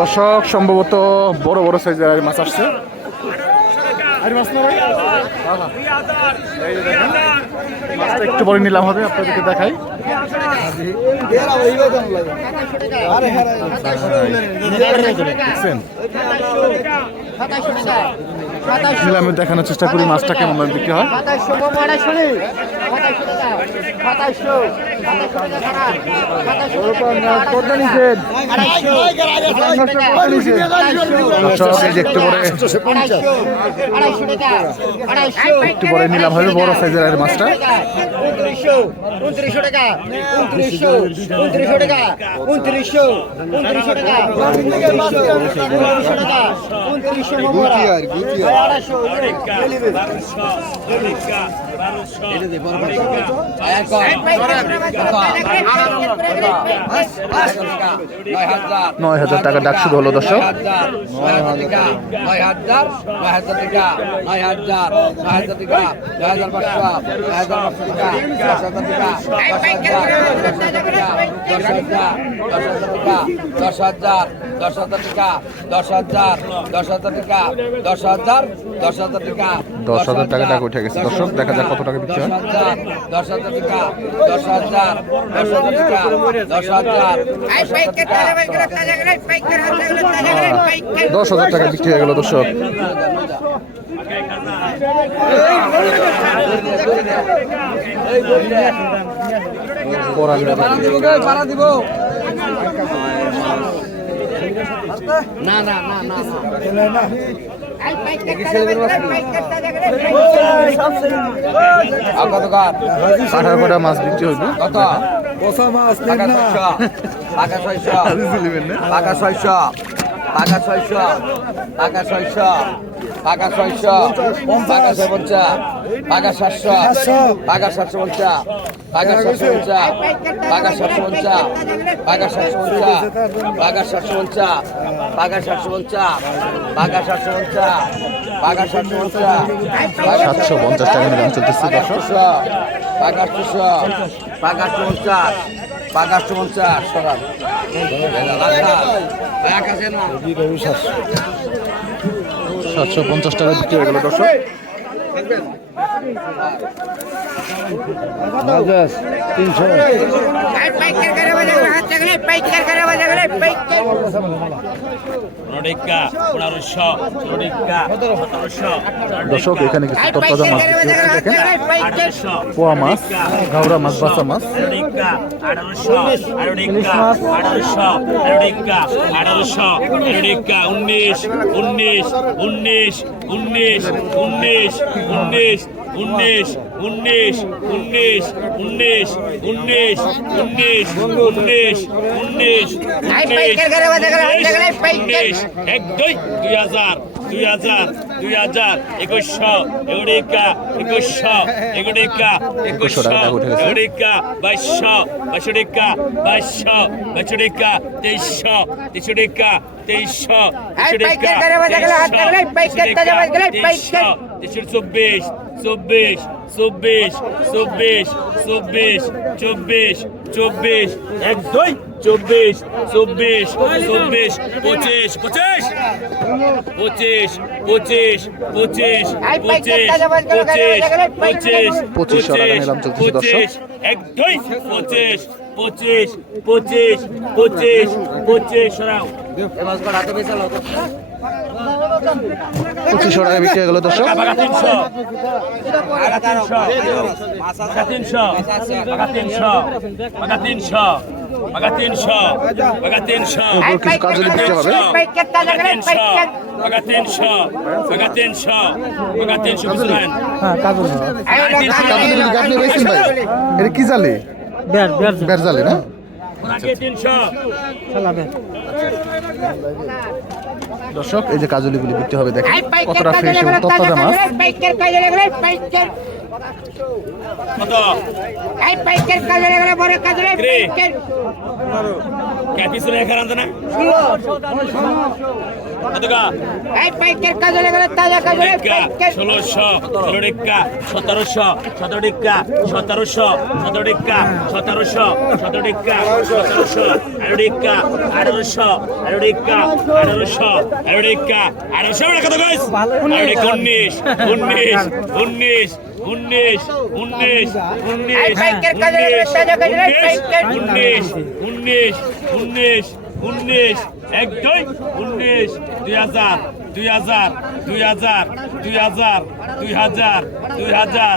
দর্শক সম্ভবত বড় বড় সাইজের আর মাছ আসছে। মাছটা একটু বড় নিলাম হবে আপনাদেরকে দেখাই। নিলামে দেখানোর চেষ্টা করি মাছটা কেমন বিক্রি হয়। একটু পরে একটু পরে নিলাম হবে বড় সাইজের আর মাছটা উনত্রিশশো টাকা উনত্রিশশো উনত্রিশশো টাকা উনত্রিশশো উনত্রিশশো টাকা উনত্রিশশো টাকা উনত্রিশশো আড়াইশো নয় হাজার টাকা ডাক শুরু হলো দর্শক নয় হাজার নয় হাজার টাকা নয় হাজার নয় হাজার টাকা নয় হাজার পাঁচশো নয় হাজার পাঁচশো টাকা দশ হাজার টাকা দশ হাজার দশ হাজার টাকা দশ হাজার দশ হাজার টাকা দশ হাজার দশ হাজার টাকা দশ হাজার দশ হাজার দশ হাজার টাকা টাকা উঠে গেছে। দর্শক দেখা যাক কত টাকা বিক্রি হয়। দশ হাজার টাকা দশ হাজার দশ হাজার দশ হাজার। টাকা বিক্রি হয়ে গেল দর্শক। দিব না না না না কার আঠারো কটা মাছ বিক্রি কত? মাছ পাকা ছয়শো পাকা ছয়শো টাকা ছয়শো টাকা ছয়শো টাকা ছয়শো টাকা ছয় পঞ্চা টাকা সাতশো টাকা সাতশো পঞ্চা টাকা সাতশো পঞ্চা টাকা সাতশো পঞ্চা টাকা সাতশো পঞ্চা টাকা সাতশো পঞ্চা টাকা সাতশো পঞ্চা টাকা সাতশো পঞ্চা টাকা সাতশো পঞ্চা সাতশো পঞ্চাশ টাকা নিলাম চলতেছে দর্শক পাঁচশো পাঁচশো পঞ্চাশ পাঁচশো পঞ্চাশ সরান। সাতশো পঞ্চাশ টাকা বিক্রি হয়ে গেল দর্শক। তিনশো। দর্শক এখানে কিছু তত্তাজা মাছ পোয়া মাছ ঘাওড়া মাছ বাসা মাছ আঠারোশো রোডিকা উনিশ উনিশ উনিশ উনিশ উনিশ উনিশ উনিশ উনিশ উনিশ উনিশ উনিশ উনিশ উনিশ উনিশ উনিশ এক দুই দুই হাজার দুই হাজার দুই হাজার একুশশো এগুড়িকা একুশশো এগুড়িকা একুশশো টাকা। এগুড়িকা বাইশশো বাইশশো বাইশশো বাইশশো তেইশশো তেইশশো তেইশশো তেইশশো চব্বিশ চব্বিশ চব্বিশ চব্বিশ চব্বিশ চব্বিশ চব্বিশ এক দুই চব্বিশ চব্বিশ চব্বিশ পঁচিশ পঁচিশ পঁচিশ পঁচিশ পঁচিশ পঁচিশ পঁচিশ পঁচিশ দর্শক। পঁচিশ এক দুই পঁচিশ পঁচিশ পঁচিশ পঁচিশ পঁচিশ সরাও পঁচিশশো টাকা বিক্রি হয়ে গেল দর্শক কি জালে বেড় জালে না দর্শক এই যে কাজলিগুলি বিক্রি হবে দেখেন কতটা ফ্রেশ এবং তত্তাজা মাছ। কত এই পাইকের কাজে লাগলে বড় কাজে লাগলে পাইকের ক্যাপি শুনে খারান না কতগা এই পাইকের কাজে লাগলে তাজা কাজে পাইকের 1600 16 টিকা 1700 17 টিকা 1700 17 1700 17 1700 18 1800 18 1800 18 1800 কত গাইস 19 19 19 উনিশ উনিশ উনিশ উনিশ উনিশ উনিশ উনিশ এক দুই উনিশ দুই হাজার দুই হাজার দুই হাজার দুই হাজার দুই হাজার দুই হাজার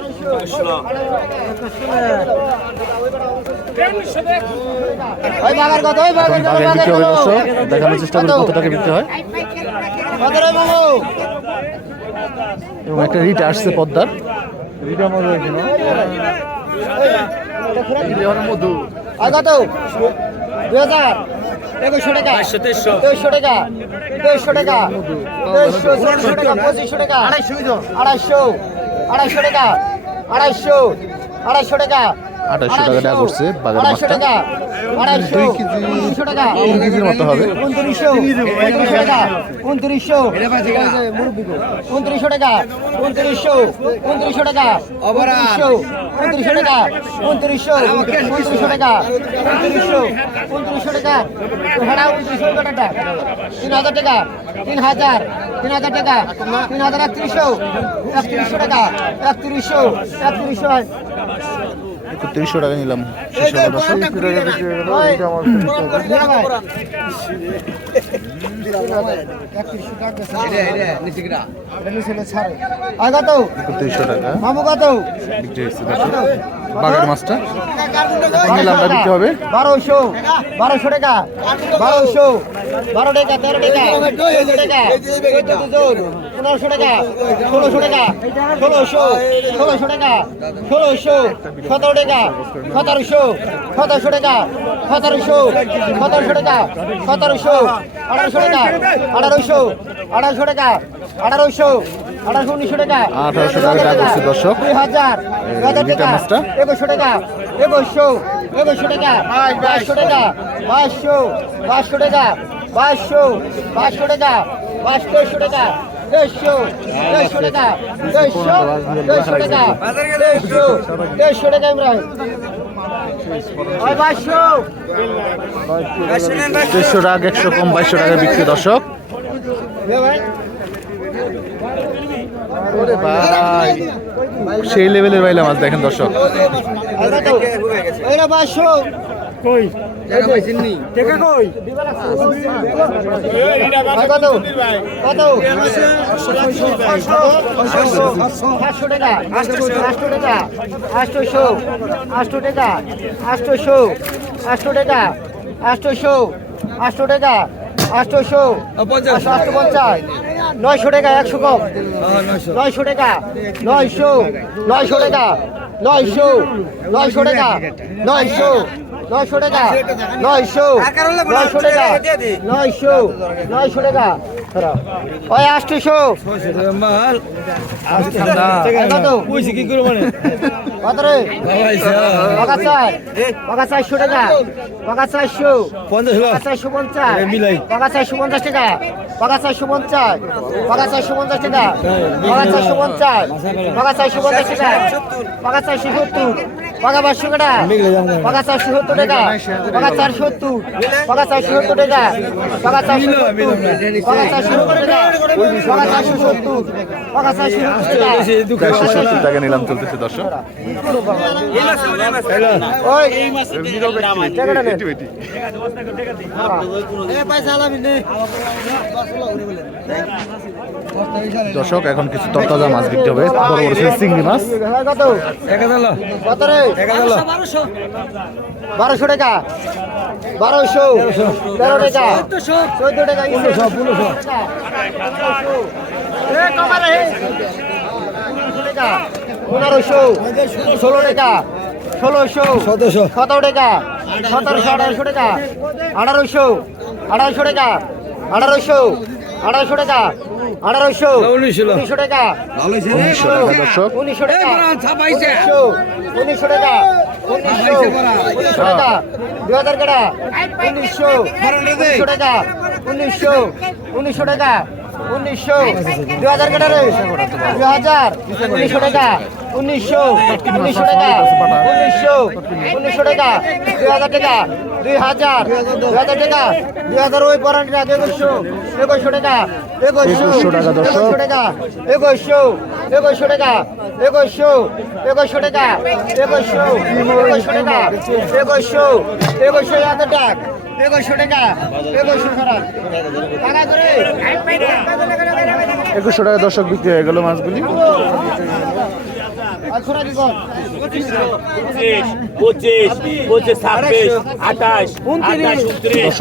দেখানোর চেষ্টা করি কত বিক্রি হয় এবং একটা রিট আসছে পদ্মার রিটা এখানে মধু আর কত দুই হাজার একুশশো টাকা তেইশশো টাকা তেইশশো টাকা তেইশশো চব্বিশশো টাকা, পঁচিশশো টাকা, আড়াইশো আড়াইশো আড়াইশো টাকা। আড়াইশো আড়াইশো টাকা আড়াইশো টাকা করছে বাজার মাছটা দুই কেজি তিন কেজির মতো হবে। উনত্রিশশো উনত্রিশশো। টাকা। উনত্রিশশো উনত্রিশশো। টাকা। উনত্রিশশো। উনত্রিশশো টাকা। উনত্রিশশো। উনত্রিশশো টাকা। উনত্রিশশো। উনত্রিশশো টাকা। ভাড়া উনত্রিশশো টাকা তিন হাজার টাকা। তিন হাজার। তিন হাজার টাকা। তিন হাজার একত্রিশশো। একত্রিশশো টাকা। একত্রিশশো। একত্রিশশো তিরিশশো টাকা নিলাম। তিরিশশো টাকা। মামু কত বিক্রি হয়েছে বাঘের মাছটা। নিলামটা বিক্রি হবে। বারোশো। বারোশো টাকা। বারোশো। বারো টাকা তেরো টাকা চোদ্দ টাকা চোদ্দ দুজন পনেরোশো টাকা ষোলোশো টাকা ষোলোশো ষোলোশো টাকা ষোলোশো সতেরো টাকা সতেরোশো সতেরোশো টাকা সতেরোশো সতেরোশো টাকা সতেরোশো আঠারোশো টাকা আঠারোশো আঠারোশো টাকা আঠারোশো আঠারোশো উনিশশো টাকা 1800 টাকা দর্শক। দুই হাজার দুই হাজার টাকা একুশশো টাকা একুশশো একুশশো টাকা বাইশশো টাকা বাইশশো বাইশশো টাকা বাইশশো বাইশশো টাকা তেইশশো টাকা দেড়শো দেড়শো টাকা দেড়শো দেড়শো টাকা দেড়শো দেড়শো টাকা ইমরান। দেড়শো টাকা একশো কম বাইশশো টাকা বিক্রি দর্শক। ওরে ভাই সেই লেভেলের বাইলা মাছ দেখেন দর্শক। বাইশশো কই? টাকা কই? কত? কত? আটশো টাকা আটশো টাকা আটশোশো আটশো টাকা আটশোশো আটশো টাকা আটশোশো আটশো টাকা নয়শো টাকা একশো কম। নয়শো টাকা নয়শো নয়শো টাকা নয়শো নয়শো টাকা নয়শো নয়শো টাকা। নয়শো। নয়শো টাকা। নয়শো। নয়শো টাকা। ওই আটশোশো কত কত রে? পাকা চার পাকা চারশো টাকা। পাকা চারশো। পাকা চারশো পঞ্চাশ। পাকা চারশো পঞ্চাশ টাকা। পাকা চারশো পঞ্চাশ। পাকা চারশো পঞ্চাশ টাকা। পাকা চারশো পঞ্চাশ। পাকা চারশো পঞ্চাশ টাকা। পাকা চারশো সত্তর। পাকা পাঁচশো টাকা। পাকা চারশো সত্তর টাকা। পাকা চারশো সত্তর। পাকা চারশো সত্তর টাকা। পাকা চারশো সত্তর। পাকা চারশো সত্তর টাকা। পাকা চারশো সত্তর। পাকা চারশো সত্তর চারশো সত্তর টাকা নিলাম চলতেছে দর্শক। এখন কিছু তরতাজা মাছ বিক্রি হবে। বড় বড় চিংড়ি মাছ। কত? বারোশো টাকা। বারোশো। তেরো টাকা। চোদ্দ টাকা পনেরোশো পনেরোশো। পনেরোশো। ষোলো টাকা। ষোলোশো। সতেরোশো। সতেরো টাকা। সতেরোশো আঠারোশো টাকা। আঠারোশো। আঠারোশো টাকা। আঠারোশো। আঠারোশো টাকা। আঠারোশো। উনিশশো টাকা। উনিশশো টাকা দর্শক। উনিশশো টাকা। উনিশশো টাকা উনিশশো। টাকা। দুই হাজার টাকা উনিশশো। উনিশশো টাকা। উনিশশো। উনিশশো টাকা। উনিশশো। দুই হাজার টাকা রে? দুই হাজার। উনিশশো টাকা। উনিশশো উনিশশো টাকা। উনিশশো উনিশশো টাকা দুই হাজার টাকা দুই হাজার দুই হাজার টাকা দুই হাজার ওই পরান টাকা একুশশো একুশশো টাকা একুশশো একুশশো টাকা দর্শক। একুশশো টাকা একুশশো একুশশো টাকা একুশশো একুশশো টাকা একুশশো একুশশো টাকা একুশশো একুশশো হাজার টাকা একুশশো টাকা একুশশো টাকা। টাকা করে। একুশশো টাকা দর্শক বিক্রি হয়ে গেল মাছগুলি। আর ছোটা কি কর পঁচিশ পঁচিশ ছাব্বিশ আঠাশ আঠাশ উনত্রিশ উনত্রিশ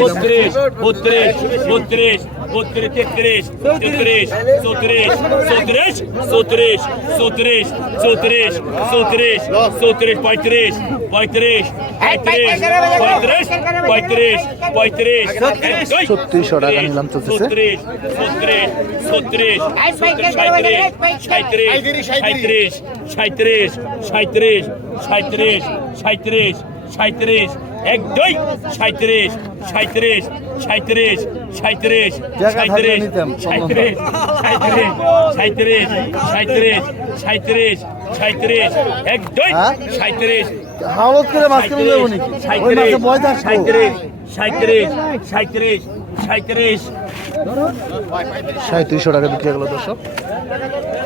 বত্রিশ বত্রিশ বত্রিশ বত্রিশ তেত্রিশ তেত্রিশ চৌত্রিশ চৌত্রিশ চৌত্রিশ চৌত্রিশ চৌত্রিশ চৌত্রিশ চৌত্রিশ পঁয়ত্রিশ পঁয়ত্রিশ পঁয়ত্রিশ পঁয়ত্রিশ পঁয়ত্রিশ পঁয়ত্রিশ ছত্রিশশো টাকা নিলাম চলতেছে ছত্রিশ ছত্রিশ ছত্রিশ সাঁত্রিশ সাঁত্রিশ সাঁত্রিশ সাঁত্রিশ সাঁত্রিশ সাঁত্রিশ সাঁত্রিশ এক দুই সাঁত্রিশ সাঁত্রিশ সাঁত্রিশ সাঁত্রিশ সাঁত্রিশ সাঁত্রিশ সাঁত্রিশ সাঁত্রিশ সাঁত্রিশ সাঁত্রিশ এক দুই সাঁত্রিশ হাওলত করে দেবো নাকি ওই মাছে বয় থাকব সাঁত্রিশ সাঁত্রিশ সাঁত্রিশ সাঁত্রিশ সাঁত্রিশশো টাকা বিক্রি হয়ে গেল দর্শক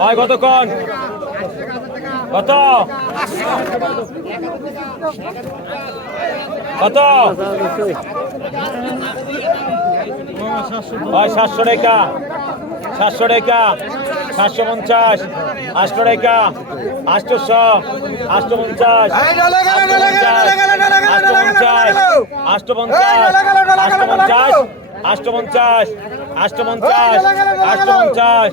হয় কতক্ষণ কত কত হয় সাতশো টাকা সাতশো টাকা সাতশো পঞ্চাশ আটশো টাকা আটশোশো আটশো পঞ্চাশ আটশো পঞ্চাশ আটশো পঞ্চাশ আটশো পঞ্চাশ আষ্টপঞ্চাশ আষ্টপঞ্চাশ আষ্টপঞ্চাশ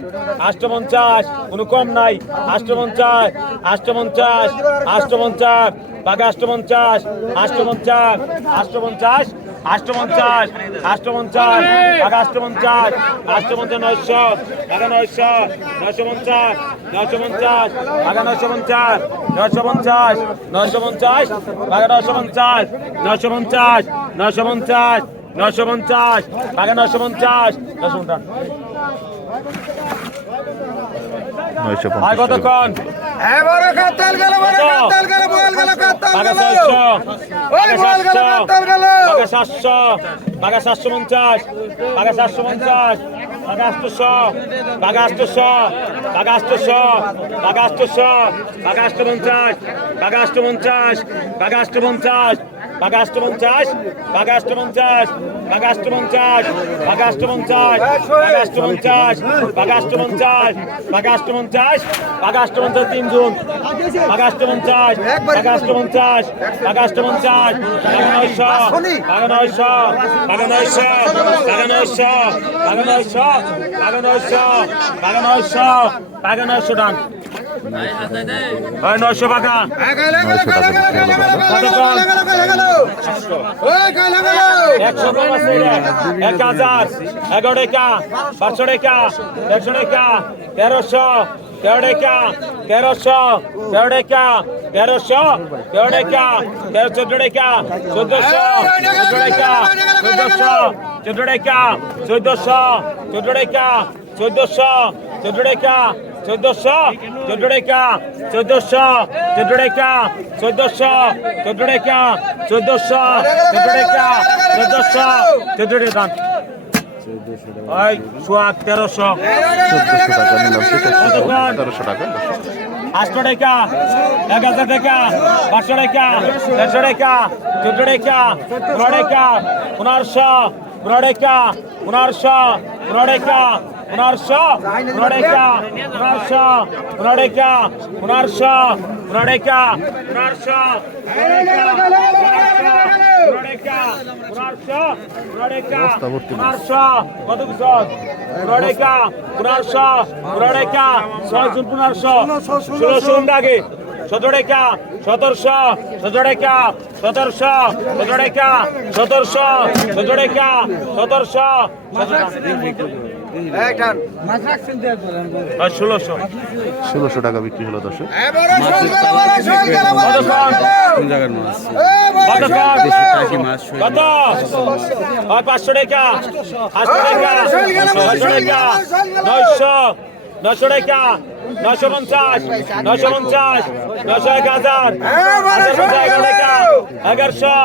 আষ্টপঞ্চাশ, কোনো কম নাই। আষ্টপঞ্চাশ আষ্টপঞ্চাশ আষ্টপঞ্চাশ, বাঘে আষ্টপঞ্চাশ আষ্টপঞ্চাশ আষ্টপঞ্চাশ আষ্টপঞ্চাশ আষ্টপঞ্চাশ, বাঘে আষ্টপঞ্চাশ আষ্টপঞ্চাশ নয়শো, বাঘে নয়শো নয়শো পঞ্চাশ নয়শো পঞ্চাশ, বাঘে নয়শো পঞ্চাশ নয়শো পঞ্চাশ নয়শো পঞ্চাশ, বাঘে নয়শো পঞ্চাশ নয়শো পঞ্চাশ নয়শো পঞ্চাশ নশো পঞ্চাশ টাকা নশো পঞ্চাশ নশো পঞ্চাশ কতক্ষণ সাতশো টাকা সাতশো পঞ্চাশ টাকা সাতশো পঞ্চাশ টাকা আষ্টশো টাকা আষ্টশো টাকা আষ্টশো টাকা আষ্টশো টাকা আষ্টপঞ্চাশ টাকা আষ্টপঞ্চাশ টাকা আষ্টপঞ্চাশ বাঘা অষ্টপঞ্চাশ বাঘা অষ্টপঞ্চাশ। আটশো পঞ্চাশ আটশো পঞ্চাশ আটশো পঞ্চাশ আটশো পঞ্চাশ আটশো পঞ্চাশ আটশো পঞ্চাশ বাঘা আটশো পঞ্চাশ আটশো পঞ্চাশ আটশো পঞ্চাশ বাঘা নয়শো বাঘা নয়শো বাঘা নয়শো বাঘা নয়শো ডান নয়শো টাকা নয়শো টাকা একশো এক হাজার এগারো টাকা পাঁচশো টাকা দেড়শো টাকা তেরোশো তেরো টাকা তেরোশো তেরো টাকা তেরোশো তেরো টাকা তেরো চোদ্দ টাকা চোদ্দশো চোদ্দ চোদ্দশো চোদ্দ টাকা চোদ্দশো চোদ্দ টাকা চোদ্দশো চোদ্দ টাকা চোদ্দশো চোদ্দ টাকা চোদ্দশো চোদ্দ টাকা তেরোশো তেরোশো টাকা আটশো টাকা এক হাজার টাকা পাঁচশো টাকা দেড়শো টাকা চোদ্দ টাকা পনেরো টাকা পনেরোশো পনেরো টাকা পনেরোশো পনেরো টাকা উনারশো উনারেকা উনারশো উনারেকা উনারশো উনারেকা উনারশো সতেরোটা সতেরোশো সতেরোটা সতেরোশো সতেরোটা সতেরোশো সতেরোটা সতেরোশো ষোলোশো। ষোলোশো টাকা বিক্রি হলো দর্শক। পাঁচশো টাকা। নয়শো। নশো টাকা। নশো পঞ্চাশ। নশো পঞ্চাশ। নশো এক হাজার। এগারোশো।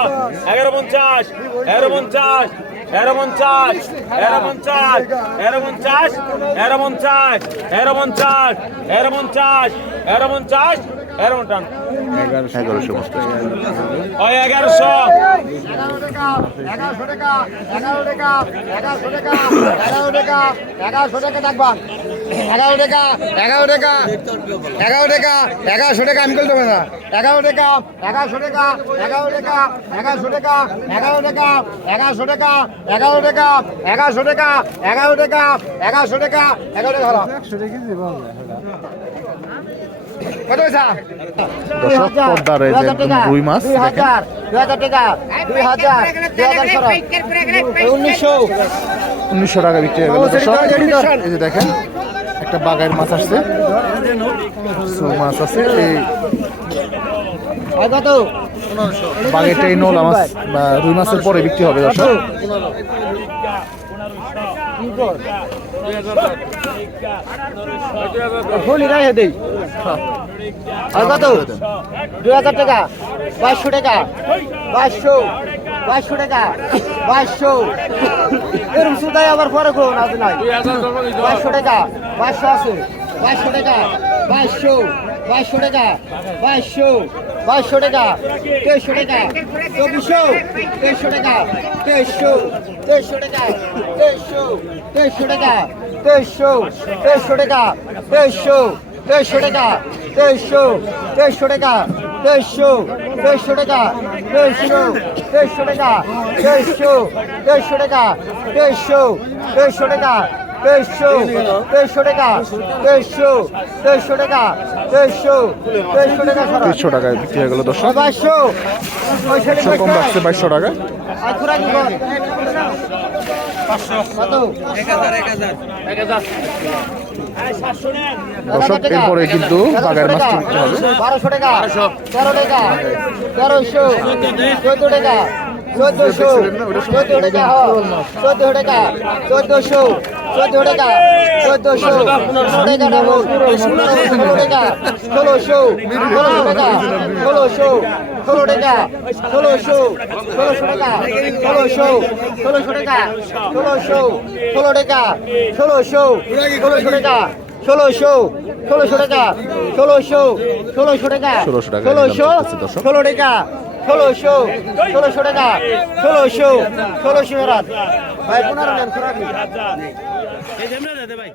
এগারো পঞ্চাশ। এগারো পঞ্চাশ। এর পঞ্চাশ এর পঞ্চাশ এর পঞ্চাশ এর পঞ্চাশ এর পঞ্চাশ এর পঞ্চাশ এর পঞ্চাশ এগারোশো পঞ্চাশ ওই এগারোশো এগারোশো টাকা এগারো টাকা এগারোশো টাকা এগারো টাকা এগারোশো টাকা থাকবান এগারো টাকা এগারো টাকা এগারো টাকা এগারোশো টাকা আমি বলতে পারি না এগারো টাকা এগারোশো টাকা এগারো টাকা এগারোশো টাকা এগারো টাকা এগারোশো টাকা এগারো টাকা এগারোশো টাকা এগারো টাকা এগারোশো টাকা এগারো টাকা হলো কত পয়সা? দর্শক পদ্মার এই যে রুই মাছ দেখেন। দুই হাজার টাকা দুই হাজার দুই হাজার উনিশশো। উনিশশো টাকা বিক্রি হয়ে গেল দর্শক। এই যে দেখেন একটা বাগাইয়ের মাছ আসছে। সো মাছ আছে এই কত বাগেরটা এই নোলা মাছ বা রুই মাছের পরে বিক্রি হবে দর্শক। ফুলি রাই দেই। আর কত? দুই হাজার টাকা। বাইশশো টাকা। বাইশশো। বাইশশো টাকা। বাইশশো। এরকম সুদাই আবার পরে করো না নাই। বাইশশো টাকা। বাইশশো আছে। বাইশশো টাকা। বাইশশো। বাইশশো টাকা। বাইশশো। বাইশশো টাকা তেইশশো টাকা চব্বিশশো তেইশশো টাকা তেইশশো তেইশশো টাকা তেইশশো তেইশশো টাকা তেইশশো তেইশশো টাকা তেইশশো তেইশশো টাকা তেইশশো তেইশশো টাকা তেইশশো তেইশশো টাকা তেইশশো তেইশশো টাকা তেইশশো তেইশশো টাকা তেইশশো তেইশশো টাকা তেইশশো তেইশশো টাকা তেইশশো তেইশশো টাকা তেইশশো তেইশশো টাকা তিনশো টাকায় বিক্রি হয়ে গেল দর্শক। বাইশশো একশো কম রাখছে বাইশশো টাকা দর্শক এরপরে কিন্তু বাগার হবে। বারোশো টাকা। তেরো টাকা তেরোশো চোদ্দ টাকা। চোদ্দশো চোদ্দ টাকা চোদ্দ টাকা চোদ্দশো চোদ্দ টাকা চোদ্দশো টাকা ডাবল ষোলো টাকা ষোলোশো ষোলোশো টাকা ষোলোশো ষোলো টাকা ষোলোশো ষোলোশো টাকা ষোলোশো ষোলোশো টাকা ষোলোশো ষোলো টাকা ষোলোশো ষোলোশো টাকা ষোলোশো ষোলোশো টাকা ষোলোশো ষোলোশো টাকা 1600 টাকা ষোলোশো নিলাম করতেছে দর্শক। ষোলো টাকা ষোলোশো ষোলোশো টাকা ষোলোশো ষোলোশো রাত ভাই পনেরো জন খোরাকি। ভাই।